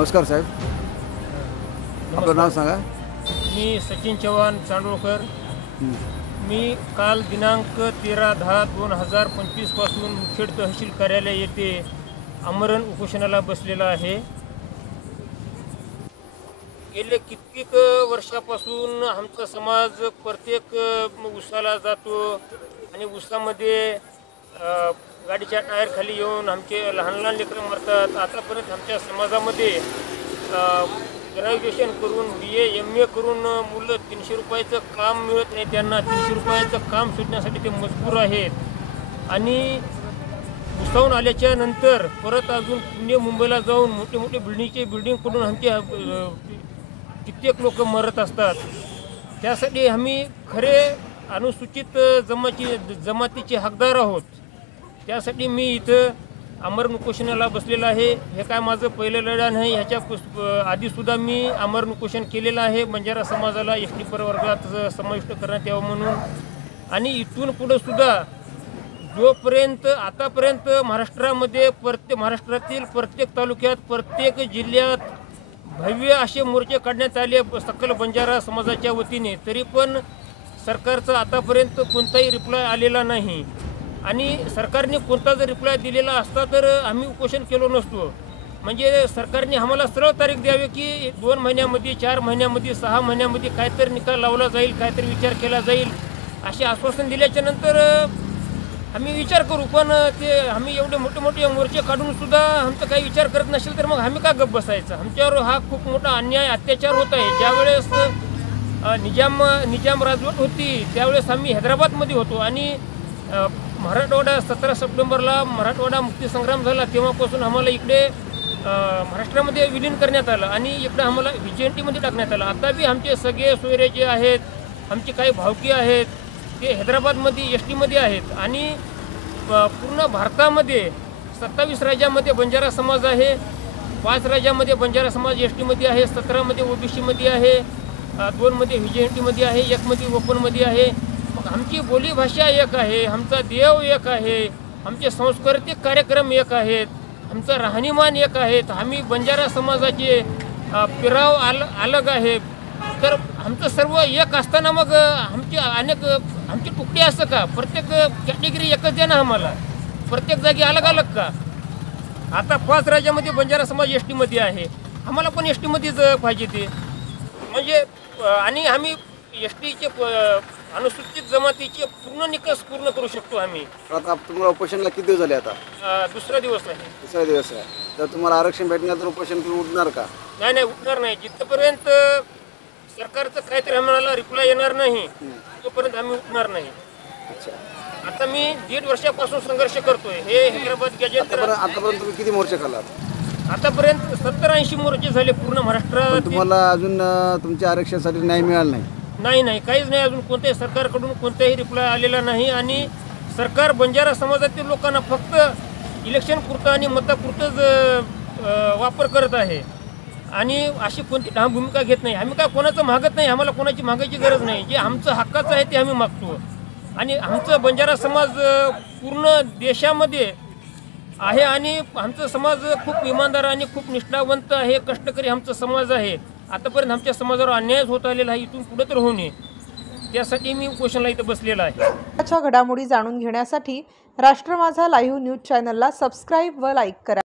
नमस्कार साहेब, आपलं नाव सांगा. मी सचिन चव्हाण चांडोळकर. मी काल दिनांक 13/10/2025 पासून मुखेड तहसील कार्यालय येथे आमरण उपोषणाला बसलेला आहे. गेले कित्येक वर्षापासून आमचा समाज प्रत्येक उसाला जातो आणि उसामध्ये गाडीच्या टायरखाली येऊन आमचे लहान लहान लेकरं मरतात. आतापर्यंत आमच्या समाजामध्ये ग्रॅज्युएशन करून BA MA करून मुलं 300 रुपयाचं काम मिळत नाही, त्यांना 300 रुपयाचं काम शोधण्यासाठी ते मजबूर आहेत. आणि उसावून आल्याच्या नंतर परत अजून पुणे मुंबईला जाऊन मोठे मोठे बिल्डिंग करून आमचे कित्येक लोक मरत असतात. त्यासाठी आम्ही खरे अनुसूचित जमातीचे हकदार आहोत. त्यासाठी मी इथं आमरण उपोषणाला बसलेला आहे. हे काय माझं पहिलं लढा नाही, ह्याच्या आधीसुद्धा मी आमरण उपोषण केलेलं आहे. बंजारा समाजाला ST प्रवर्गात समाविष्ट करण्यात यावं म्हणून. आणि इथून पुढं सुद्धा जोपर्यंत आतापर्यंत महाराष्ट्रातील प्रत्येक तालुक्यात प्रत्येक जिल्ह्यात भव्य असे मोर्चे काढण्यात आले सकल बंजारा समाजाच्या वतीने, तरी पण सरकारचा आतापर्यंत कोणताही रिप्लाय आलेला नाही. आणि सरकारने कोणता जर रिप्लाय दिलेला असता तर आम्ही उपोषण केलो नसतो. म्हणजे सरकारने आम्हाला सरळ तारीख द्यावी की 2 महिन्यामध्ये, 4 महिन्यामध्ये, 6 महिन्यामध्ये काहीतरी निकाल लावला जाईल, काहीतरी विचार केला जाईल असे आश्वासन दिल्याच्या नंतर आम्ही विचार करू. पण ते आम्ही एवढे मोठे मोठे मोर्चे काढून सुद्धा आमचा काही विचार करत नसेल तर मग आम्ही का गप्प बसायचं? आमच्यावर हा खूप मोठा अन्याय अत्याचार होत आहे. ज्यावेळेस निजाम राजवट होती त्यावेळेस आम्ही हैदराबादमध्ये होतो आणि मराठवाडा 17 सप्टेंबरला मराठवाडा मुक्तीसंग्राम झाला, तेव्हापासून आम्हाला इकडे महाराष्ट्रामध्ये विलीन करण्यात आलं आणि इकडे आम्हाला VJNTमध्ये टाकण्यात आलं. आता बी आमचे सगळे सोयरे जे आहेत, आमचे काही भावकी आहेत ते हैदराबादमध्ये STमध्ये आहेत. आणि पूर्ण भारतामध्ये 27 राज्यामध्ये बंजारा समाज आहे. 5 राज्यामध्ये बंजारा समाज STमध्ये आहे, 17मध्ये OBCमध्ये आहे, 2मध्ये VJNTमध्ये आहे, 1मध्ये ओपनमध्ये आहे. मग आमची बोलीभाषा एक आहे, आमचा देव एक आहे, आमचे सांस्कृतिक कार्यक्रम एक आहेत, आमचं राहणीमान एक आहेत. आम्ही बंजारा समाजाचे पिराव अलग आहे. तर आमचं सर्व एक असताना मग आमची तुकडी असं का? प्रत्येक कॅटेगरी एकच द्या ना आम्हाला, प्रत्येक जागी अलग अलग का? आता 5 राज्यामध्ये बंजारा समाज STमध्ये आहे, आम्हाला पण STमध्येच पाहिजे ते. म्हणजे आणि आम्ही STचे अनुसूचित जमातीचे पूर्ण निकष पूर्ण करू शकतो आम्ही. आता तुम्हाला उपोषणाला किती दिवस झाले? आता दुसरा दिवस आहे. दुसरा दिवस आहे. तर तुम्हाला आरक्षण भेटण्याचं उपोषण तुम्ही उठणार का? नाही उठणार नाही. जिथपर्यंत सरकारचं काहीतरी आम्हाला रिप्लाय येणार नाही तोपर्यंत आम्ही उठणार नाही. अच्छा. आता मी 1.5 वर्षापासून संघर्ष करतोय. हे हैदराबाद गॅजेट आतापर्यंत तुम्ही किती मोर्चे काढलात? आतापर्यंत 70-80 मोर्चे झाले पूर्ण महाराष्ट्रात. तुम्हाला अजून तुमच्या आरक्षणासाठी न्याय मिळाला नाही? नाही काहीच नाही. अजून कोणत्याही सरकारकडून कोणताही रिप्लाय आलेला नाही. आणि सरकार बंजारा समाजातील लोकांना फक्त इलेक्शन पुरतं आणि मतापुरतंच वापर करत आहे आणि अशी कोणती ठाम भूमिका घेत नाही. आम्ही काय कोणाचं मागत नाही, आम्हाला कोणाची मागायची गरज नाही. जे आमचं हक्काचं आहे ते आम्ही मागतो. आणि आमचं बंजारा समाज पूर्ण देशामध्ये आहे आणि आमचा समाज खूप इमानदार आणि खूप निष्ठावंत आहे, कष्टकरी आमचा समाज आहे. आतापर्यंत आमच्या समाजावर अन्याय होत आलेला आहे, इथून पुढे तर होऊ नये त्यासाठी मी उपोषणाला इथं बसलेला आहे. आजच्या घडामोडी जाणून घेण्यासाठी राष्ट्र माझा लाईव्ह न्यूज चॅनलला सबस्क्राईब व लाईक करा.